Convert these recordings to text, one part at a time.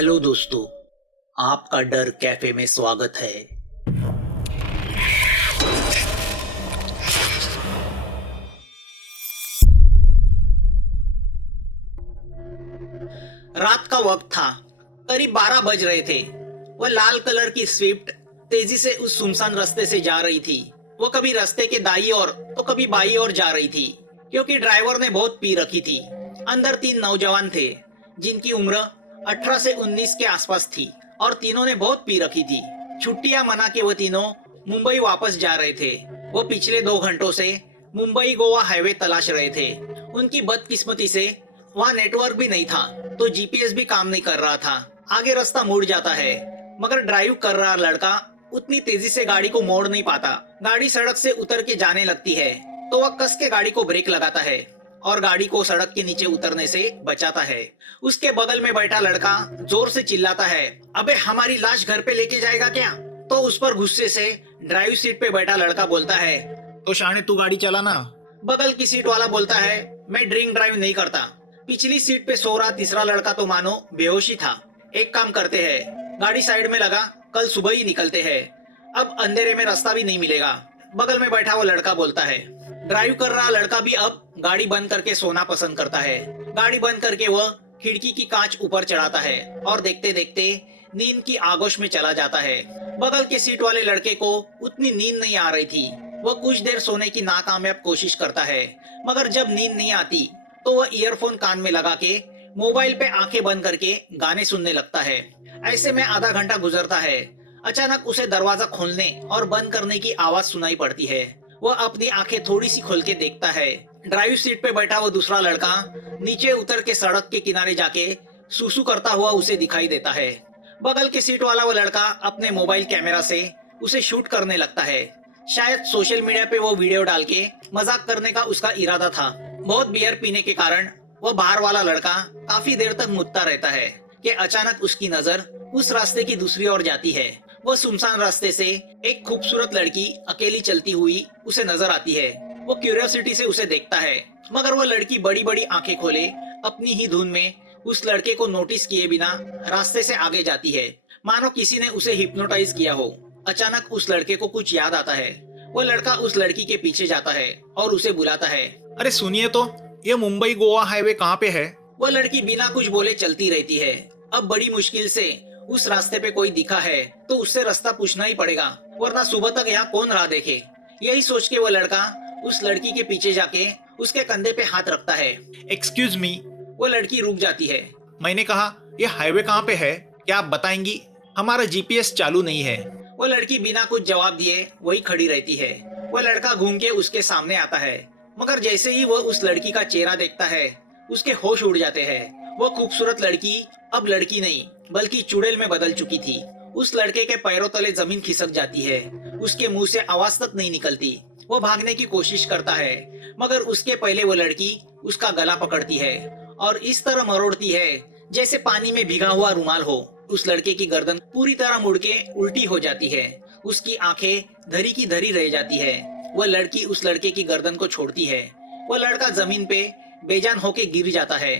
Hello दोस्तों, आपका डर कैफे में स्वागत है। रात का वक्त था, करीब 12 बज रहे थे। वह लाल कलर की स्विफ्ट तेजी से उस सुनसान रास्ते से जा रही थी। वह कभी रास्ते के दाईं ओर तो कभी बाईं ओर जा रही थी, क्योंकि ड्राइवर ने बहुत पी रखी थी। अंदर 3 नौजवान थे, जिनकी उम्र 18 से 19 के आसपास थी और तीनों ने बहुत पी रखी थी। छुट्टियां मना के वो तीनों मुंबई वापस जा रहे थे। वो पिछले 2 घंटों से मुंबई गोवा हाईवे तलाश रहे थे। उनकी बदकिस्मती से वहाँ नेटवर्क भी नहीं था, तो जीपीएस भी काम नहीं कर रहा था। आगे रास्ता मुड़ जाता है, मगर ड्राइव कर रहा लड़का उतनी तेजी से गाड़ी को मोड़ नहीं पाता। गाड़ी सड़क से उतर के जाने लगती है, तो वह कस के गाड़ी को ब्रेक लगाता है और गाड़ी को सड़क के नीचे उतरने से बचाता है। उसके बगल में बैठा लड़का जोर से चिल्लाता है, अबे हमारी लाश घर पे लेके जाएगा क्या? तो उस पर गुस्से से ड्राइव सीट पे बैठा लड़का बोलता है, तो शाने तू गाड़ी चला ना। बगल की सीट वाला बोलता है, मैं ड्रिंक ड्राइव नहीं करता। पिछली सीट पे सो रहा तीसरा लड़का तो मानो बेहोशी था। एक काम करते हैं, गाड़ी साइड में लगा, कल सुबह ही निकलते हैं। अब अंधेरे में रास्ता भी नहीं मिलेगा। बगल में बैठा वो लड़का बोलता है। ड्राइव कर रहा लड़का भी अब गाड़ी बंद करके सोना पसंद करता है। गाड़ी बंद करके वह खिड़की की कांच ऊपर चढ़ाता है और देखते देखते नींद की आगोश में चला जाता है। बगल के सीट वाले लड़के को उतनी नींद नहीं आ रही थी। वह कुछ देर सोने की नाकामयाब कोशिश करता है, मगर जब नींद नहीं आती तो वह ईयरफोन कान में लगा के मोबाइल पे आंखें बंद करके गाने सुनने लगता है। ऐसे में आधा घंटा गुजरता है। अचानक उसे दरवाजा खोलने और बंद करने की आवाज सुनाई पड़ती है। वह अपनी आंखें थोड़ी सी खोल के देखता है। ड्राइव सीट पे बैठा वो दूसरा लड़का नीचे उतर के सड़क के किनारे जाके सुसु करता हुआ उसे दिखाई देता है। बगल के सीट वाला वो लड़का अपने मोबाइल कैमरा से उसे शूट करने लगता है। शायद सोशल मीडिया पे वो वीडियो डाल के मजाक करने का उसका इरादा था। बहुत बियर पीने के कारण वह बाहर वाला लड़का काफी देर तक मुद्दा रहता है कि अचानक उसकी नजर उस रास्ते की दूसरी ओर जाती है। वह सुनसान रास्ते से एक खूबसूरत लड़की अकेली चलती हुई उसे नजर आती है। वो क्यूरियोसिटी से उसे देखता है, मगर वह लड़की बड़ी बड़ी आंखें खोले अपनी ही धुन में उस लड़के को नोटिस किए बिना रास्ते से आगे जाती है, मानो किसी ने उसे हिप्नोटाइज किया हो। अचानक उस लड़के को कुछ याद आता है। वो लड़का उस लड़की के पीछे जाता है और उसे बुलाता है। अरे सुनिए तो, ये मुंबई गोवा हाईवे कहाँ पे है? वह लड़की बिना कुछ बोले चलती रहती है। अब बड़ी मुश्किल से उस रास्ते पे कोई दिखा है तो उससे रास्ता पूछना ही पड़ेगा, वरना सुबह तक यहाँ कौन राह देखे। यही सोच के वह लड़का उस लड़की के पीछे जाके उसके कंधे पे हाथ रखता है। Excuse me. वो लड़की रुक जाती है। मैंने कहा ये हाईवे कहाँ पे है, क्या आप बताएंगी? हमारा जीपीएस चालू नहीं है। वो लड़की बिना कुछ जवाब दिए वही खड़ी रहती है। वह लड़का घूम के उसके सामने आता है, मगर जैसे ही वह उस लड़की का चेहरा देखता है उसके होश उड़ जाते हैं। वह खूबसूरत लड़की अब लड़की नहीं बल्कि चुड़ैल में बदल चुकी थी। उस लड़के के पैरों तले जमीन खिसक जाती है। उसके मुंह से आवाज तक नहीं निकलती। वो भागने की कोशिश करता है, मगर उसके पहले वो लड़की उसका गला पकड़ती है और इस तरह मरोड़ती है जैसे पानी में भीगा हुआ रुमाल हो। उस लड़के की गर्दन पूरी तरह मुड़ के उल्टी हो जाती है। उसकी आंखें धरी की धरी रह जाती है। वह लड़की उस लड़के की गर्दन को छोड़ती है। वह लड़का जमीन पे बेजान होके गिर जाता है।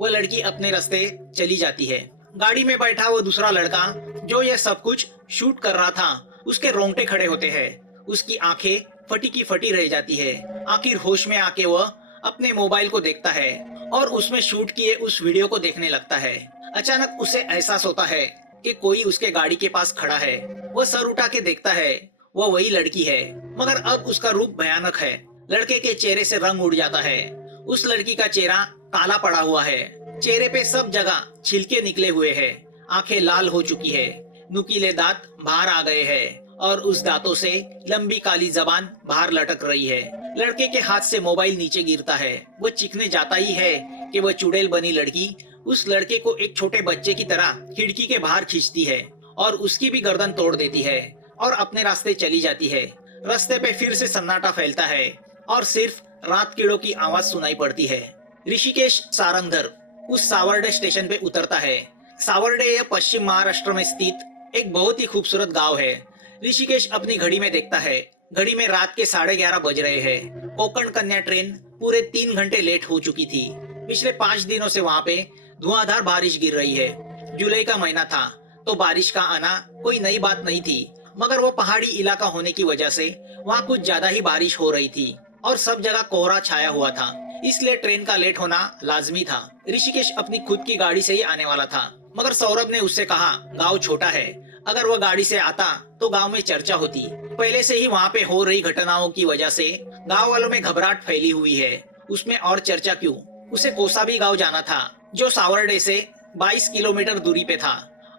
वह लड़की अपने रास्ते चली जाती है। गाड़ी में बैठा वो दूसरा लड़का जो यह सब कुछ शूट कर रहा था, उसके रोंगटे खड़े होते हैं। उसकी आंखें फटी की फटी रह जाती है। आखिर होश में आके वह अपने मोबाइल को देखता है और उसमें शूट किए उस वीडियो को देखने लगता है। अचानक उसे एहसास होता है कि कोई उसके गाड़ी के पास खड़ा है। वह सर उठा के देखता है, वह वही लड़की है, मगर अब उसका रूप भयानक है। लड़के के चेहरे से रंग उड़ जाता है। उस लड़की का चेहरा काला पड़ा हुआ है। चेहरे पे सब जगह छिलके निकले हुए हैं। आंखें लाल हो चुकी है। नुकीले दांत बाहर आ गए हैं और उस दांतों से लंबी काली जबान बाहर लटक रही है। लड़के के हाथ से मोबाइल नीचे गिरता है। वो चीखने जाता ही है कि वह चुड़ैल बनी लड़की उस लड़के को एक छोटे बच्चे की तरह खिड़की के बाहर खींचती है और उसकी भी गर्दन तोड़ देती है और अपने रास्ते चली जाती है। रास्ते पे फिर से सन्नाटा फैलता है और सिर्फ रात कीड़ों की आवाज सुनाई पड़ती है। ऋषिकेश सारंगधर उस सावर्डे स्टेशन पे उतरता है। सावर्डे यह पश्चिम महाराष्ट्र में स्थित एक बहुत ही खूबसूरत गांव है। ऋषिकेश अपनी घड़ी में देखता है। घड़ी में रात के 11:30 बज रहे हैं। कोंकण कन्या ट्रेन पूरे 3 घंटे लेट हो चुकी थी। पिछले 5 दिनों से वहाँ पे धुआंधार बारिश गिर रही है। जुलाई का महीना था, तो बारिश का आना कोई नई बात नहीं थी, मगर वो पहाड़ी इलाका होने की वजह से वहाँ कुछ ज्यादा ही बारिश हो रही थी और सब जगह कोहरा छाया हुआ था, इसलिए ट्रेन का लेट होना लाजमी था। ऋषिकेश अपनी खुद की गाड़ी से ही आने वाला था, मगर सौरभ ने उससे कहा गांव छोटा है, अगर वह गाड़ी से आता तो गांव में चर्चा होती। पहले से ही वहाँ पे हो रही घटनाओं की वजह से गांव वालों में घबराहट फैली हुई है, उसमें और चर्चा क्यों। उसे कोसाबी गांव जाना था, जो सावरडे से 22 किलोमीटर दूरी पे था,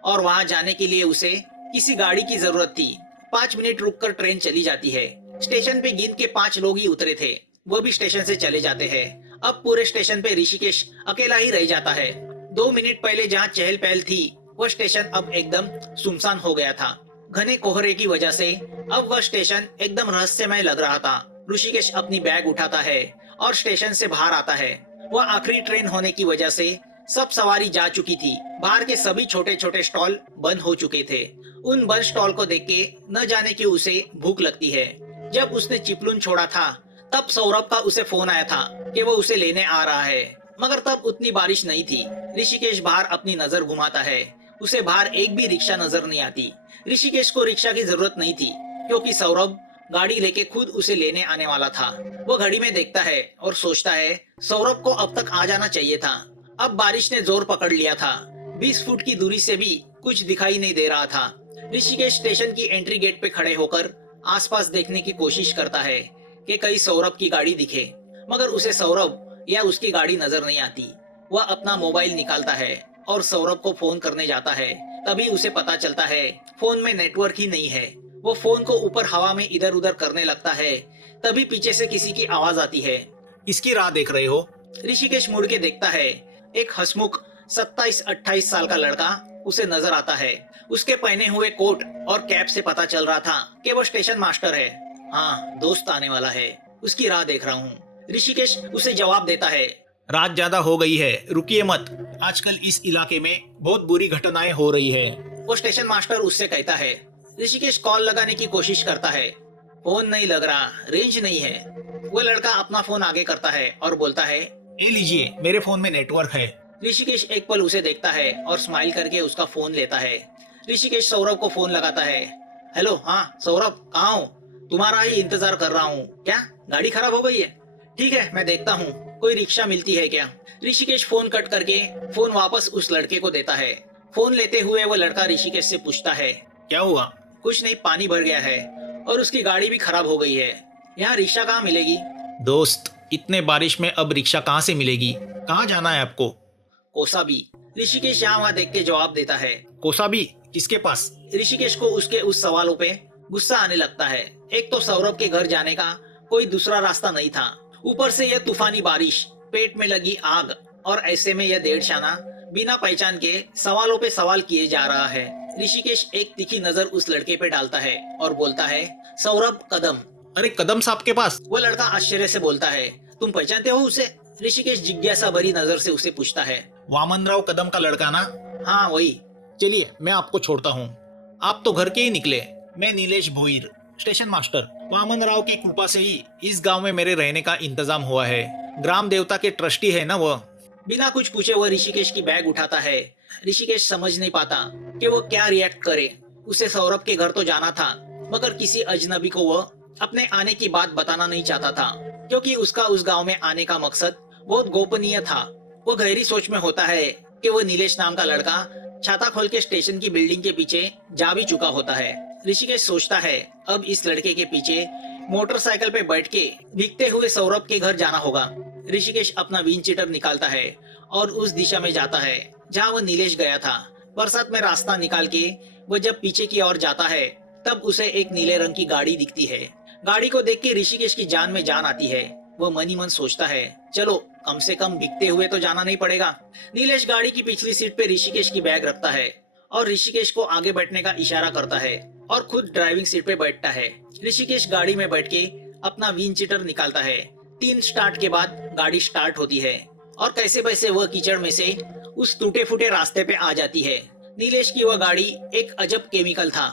और वहाँ जाने के लिए उसे किसी गाड़ी की जरूरत थी। 5 मिनट रुककर ट्रेन चली जाती है। स्टेशन पे गिन के 5 लोग ही उतरे थे, वो भी स्टेशन से चले जाते हैं। अब पूरे स्टेशन पे ऋषिकेश अकेला ही रह जाता है। 2 मिनट पहले जहाँ चहल पहल थी, वह स्टेशन अब एकदम सुनसान हो गया था। घने कोहरे की वजह से अब वह स्टेशन एकदम रहस्यमय लग रहा था। ऋषिकेश अपनी बैग उठाता है और स्टेशन से बाहर आता है। वह आखिरी ट्रेन होने की वजह से सब सवारी जा चुकी थी। बाहर के सभी छोटे छोटे स्टॉल बंद हो चुके थे। उन बंद स्टॉल को देख के न जाने क्यों उसे भूख लगती है। जब उसने चिपलून छोड़ा था, तब सौरभ का उसे फोन आया था कि वो उसे लेने आ रहा है, मगर तब उतनी बारिश नहीं थी। ऋषिकेश बाहर अपनी नजर घुमाता है, उसे बाहर एक भी रिक्शा नजर नहीं आती। ऋषिकेश को रिक्शा की जरूरत नहीं थी, क्योंकि सौरभ गाड़ी लेके खुद उसे लेने आने वाला था। वो घड़ी में देखता है और सोचता है सौरभ को अब तक आ जाना चाहिए था। अब बारिश ने जोर पकड़ लिया था। 20 फुट की दूरी से भी कुछ दिखाई नहीं दे रहा था। ऋषिकेश स्टेशन की एंट्री गेट पे खड़े होकर आसपास देखने की कोशिश करता है कि कहीं सौरभ की गाड़ी दिखे, मगर उसे सौरभ या उसकी गाड़ी नजर नहीं आती। वह अपना मोबाइल निकालता है और सौरभ को फोन करने जाता है। तभी उसे पता चलता है फोन में नेटवर्क ही नहीं है। वो फोन को ऊपर हवा में इधर उधर करने लगता है। तभी पीछे से किसी की आवाज आती है। इसकी राह देख रहे हो? ऋषिकेश मुड़ के देखता है। एक हंसमुख 27-28 साल का लड़का उसे नजर आता है। उसके पहने हुए कोट और कैप से पता चल रहा था कि वो स्टेशन मास्टर है। हाँ, दोस्त आने वाला है, उसकी राह देख रहा हूँ। ऋषिकेश उसे जवाब देता है, रात ज्यादा हो गई है, रुकिए मत, आजकल इस इलाके में बहुत बुरी घटनाएं हो रही है। वो स्टेशन मास्टर उससे कहता है। ऋषिकेश कॉल लगाने की कोशिश करता है, फोन नहीं लग रहा, रेंज नहीं है। वो लड़का अपना फोन आगे करता है और बोलता है, ये लीजिए, मेरे फोन में नेटवर्क है। ऋषिकेश एक पल उसे देखता है और स्माइल करके उसका फोन लेता है। ऋषिकेश सौरभ को फोन लगाता है। हेलो, हाँ सौरभ, कहाँ हो? तुम्हारा ही इंतजार कर रहा हूँ। क्या गाड़ी खराब हो गई है? ठीक है, मैं देखता हूँ, कोई रिक्शा मिलती है क्या? ऋषिकेश फोन कट करके फोन वापस उस लड़के को देता है। फोन लेते हुए वो लड़का ऋषिकेश से पूछता है, क्या हुआ? कुछ नहीं, पानी भर गया है और उसकी गाड़ी भी खराब हो गई है। यहाँ रिक्शा कहाँ मिलेगी? दोस्त, इतने बारिश में अब रिक्शा कहाँ से मिलेगी? कहाँ जाना है आपको? कोसाबी। ऋषिकेश यहाँ वहाँ देख के जवाब देता है। कोसाबी? किसके पास? ऋषिकेश को उसके उस सवालों पे गुस्सा आने लगता है। एक तो सौरभ के घर जाने का कोई दूसरा रास्ता नहीं था, ऊपर से यह तूफानी बारिश, पेट में लगी आग, और ऐसे में यह डेढ़शाना बिना पहचान के सवालों पे सवाल किए जा रहा है। ऋषिकेश एक तीखी नजर उस लड़के पे डालता है और बोलता है, सौरभ कदम। अरे, कदम साहब के पास? वो लड़का आश्चर्य से बोलता है, तुम पहचानते हो उसे? ऋषिकेश जिज्ञासा भरी नजर से उसे पूछता है। वामनराव कदम का लड़का ना? हाँ, वही। चलिए, मैं आपको छोड़ता हूँ, आप तो घर के ही निकले। मैं नीलेश भोईर, स्टेशन मास्टर। वामनराव की कृपा से ही इस गांव में मेरे रहने का इंतजाम हुआ है। ग्राम देवता के ट्रस्टी है ना वह। बिना कुछ पूछे वह ऋषिकेश की बैग उठाता है। ऋषिकेश समझ नहीं पाता कि वो क्या रिएक्ट करे। उसे सौरभ के घर तो जाना था, मगर किसी अजनबी को वह अपने आने की बात बताना नहीं चाहता था, क्योंकि उसका उस गांव में आने का मकसद बहुत गोपनीय था। वो गहरी सोच में होता है कि वह नीलेश नाम का लड़का छाता खोल के स्टेशन की बिल्डिंग के पीछे जा भी चुका होता है। ऋषिकेश सोचता है अब इस लड़के के पीछे मोटरसाइकिल पे बैठ के भीगते हुए सौरभ के घर जाना होगा। ऋषिकेश अपना विंडशीटर निकालता है और उस दिशा में जाता है जहाँ वह नीलेश गया था। बरसात में रास्ता निकाल के वह जब पीछे की ओर जाता है, तब उसे एक नीले रंग की गाड़ी दिखती है। गाड़ी को देख के ऋषिकेश की जान में जान आती है। वह मन ही मन सोचता है, चलो कम से कम भीगते हुए तो जाना नहीं पड़ेगा। नीलेश गाड़ी की पिछली सीट पे ऋषिकेश की बैग रखता है और ऋषिकेश को आगे बैठने का इशारा करता है और खुद ड्राइविंग सीट पे बैठता है। ऋषिकेश गाड़ी में बैठ के अपना विंडशीटर निकालता है। 3 स्टार्ट के बाद गाड़ी स्टार्ट होती है और कैसे वैसे वह कीचड़ में से उस टूटे फूटे रास्ते पे आ जाती है। नीलेश की वह गाड़ी एक अजब केमिकल था।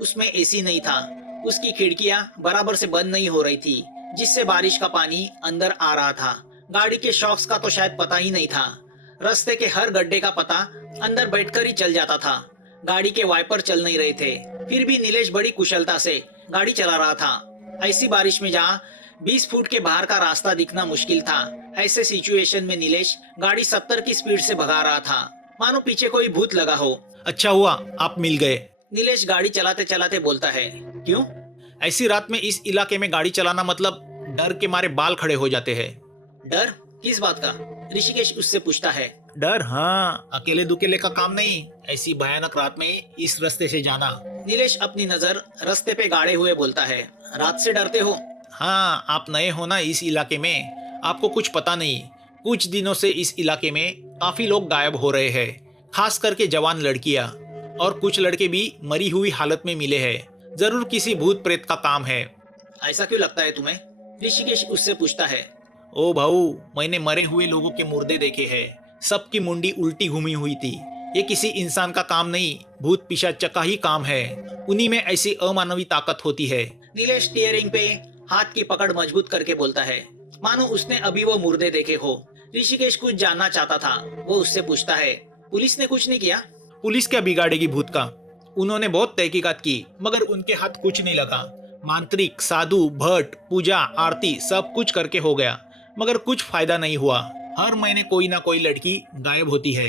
उसमें एसी नहीं था, उसकी खिड़कियां बराबर से बंद नहीं हो रही थी, जिससे बारिश का पानी अंदर आ रहा था। गाड़ी के शॉक्स का तो शायद पता ही नहीं था। रास्ते के हर गड्ढे का पता अंदर बैठकर ही चल जाता था। गाड़ी के वाइपर चल नहीं रहे थे, फिर भी नीलेश बड़ी कुशलता से गाड़ी चला रहा था। ऐसी बारिश में जहाँ 20 फुट के बाहर का रास्ता दिखना मुश्किल था, ऐसे सिचुएशन में नीलेश गाड़ी 70 की स्पीड से भगा रहा था, मानो पीछे कोई भूत लगा हो। अच्छा हुआ आप मिल गए। नीलेश गाड़ी चलाते चलाते बोलता है। क्यों? ऐसी रात में इस इलाके में गाड़ी चलाना मतलब डर के मारे बाल खड़े हो जाते हैं। डर? किस बात का? ऋषिकेश उससे पूछता है। डर? हाँ, अकेले दुकेले का काम नहीं, ऐसी भयानक रात में इस रास्ते से जाना। नीलेश अपनी नजर रास्ते पे गाड़े हुए बोलता है। रात से डरते हो? हाँ, आप नए हो ना इस इलाके में, आपको कुछ पता नहीं। कुछ दिनों से इस इलाके में काफी लोग गायब हो रहे हैं, खास करके जवान लड़कियां, और कुछ लड़के भी मरी हुई हालत में मिले हैं। जरूर किसी भूत प्रेत का काम है। ऐसा क्यों लगता है तुम्हें? ऋषिकेश उससे पूछता है। ओ भाऊ, मैंने मरे हुए लोगों के मुर्दे देखे हैं, सबकी मुंडी उल्टी घूमी हुई थी। ये किसी इंसान का काम नहीं, भूत पिशाच का ही काम है। उन्हीं में ऐसी अमानवीय ताकत होती है। नीलेश स्टीयरिंग पे हाथ की पकड़ मजबूत करके बोलता है, मानो उसने अभी वो मुर्दे देखे हो। ऋषिकेश कुछ जानना चाहता था, वो उससे पूछता है। पुलिस ने कुछ नहीं किया? पुलिस क्या बिगाड़ेगी भूत का? उन्होंने बहुत तहकीकात की, मगर उनके हाथ कुछ नहीं लगा। मांत्रिक, साधु, भट्ट, पूजा, आरती सब कुछ करके हो गया, मगर कुछ फायदा नहीं हुआ। हर महीने कोई ना कोई लड़की गायब होती है।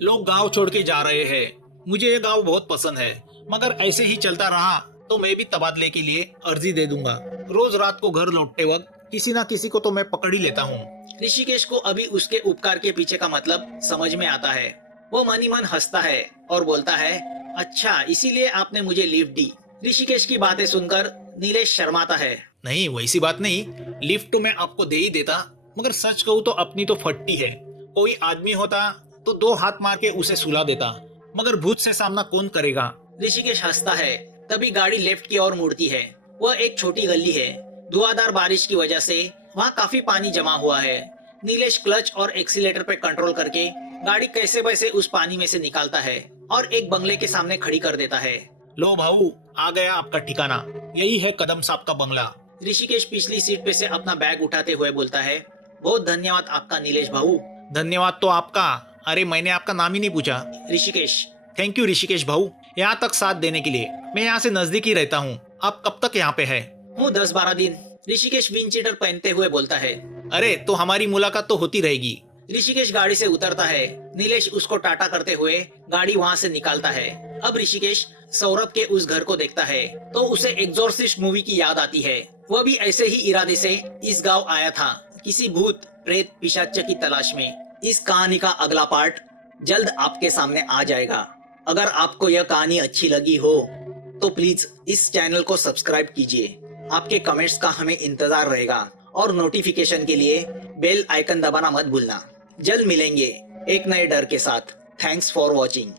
लोग गांव छोड़ के जा रहे हैं। मुझे ये गांव बहुत पसंद है, मगर ऐसे ही चलता रहा तो मैं भी तबादले के लिए अर्जी दे दूंगा। रोज रात को घर लौटते वक्त किसी ना किसी को तो मैं पकड़ ही लेता हूँ। ऋषिकेश को अभी उसके उपकार के पीछे का मतलब समझ में आता है। वो मन ही मन हंसता है और बोलता है, अच्छा इसीलिए आपने मुझे लिफ्ट दी। ऋषिकेश की बातें सुनकर नीलेश शर्माता है। नहीं, वैसी बात नहीं, लिफ्ट तो मैं आपको दे ही देता, मगर सच कहूँ तो अपनी तो फटती है। कोई आदमी होता तो 2 हाथ मार के उसे सुला देता, मगर भूत से सामना कौन करेगा। ऋषिकेश हंसता है। तभी गाड़ी लेफ्ट की ओर मुड़ती है। वह एक छोटी गली है। धुआंधार बारिश की वजह से वहाँ काफी पानी जमा हुआ है। नीलेश क्लच और एक्सीलेटर पे कंट्रोल करके गाड़ी कैसे वैसे उस पानी में से निकालता है और एक बंगले के सामने खड़ी कर देता है। लो भाऊ, आ गया आपका ठिकाना, यही है कदम साहब का बंगला। ऋषिकेश पिछली सीट पे से अपना बैग उठाते हुए बोलता है। बहुत धन्यवाद आपका नीलेश भाऊ। धन्यवाद तो आपका। अरे मैंने आपका नाम ही नहीं पूछा। ऋषिकेश। थैंक यू ऋषिकेश भाऊ, यहाँ तक साथ देने के लिए। मैं यहाँ से नजदीक ही रहता हूँ। आप कब तक यहाँ पे है? हूँ 10-12 दिन। ऋषिकेश विंडशीटर पहनते हुए बोलता है। अरे तो हमारी मुलाकात तो होती रहेगी। ऋषिकेश गाड़ी से उतरता है। नीलेश उसको टाटा करते हुए गाड़ी वहाँ से निकालता है। अब ऋषिकेश सौरभ के उस घर को देखता है तो उसे एक्सोर्सिस्ट मूवी की याद आती है। वह भी ऐसे ही इरादे से इस गांव आया था, किसी भूत प्रेत पिशाच की तलाश में। इस कहानी का अगला पार्ट जल्द आपके सामने आ जाएगा। अगर आपको यह कहानी अच्छी लगी हो तो प्लीज इस चैनल को सब्सक्राइब कीजिए। आपके कमेंट्स का हमें इंतजार रहेगा और नोटिफिकेशन के लिए बेल आइकन दबाना मत भूलना। जल्द मिलेंगे एक नए डर के साथ। Thanks for watching.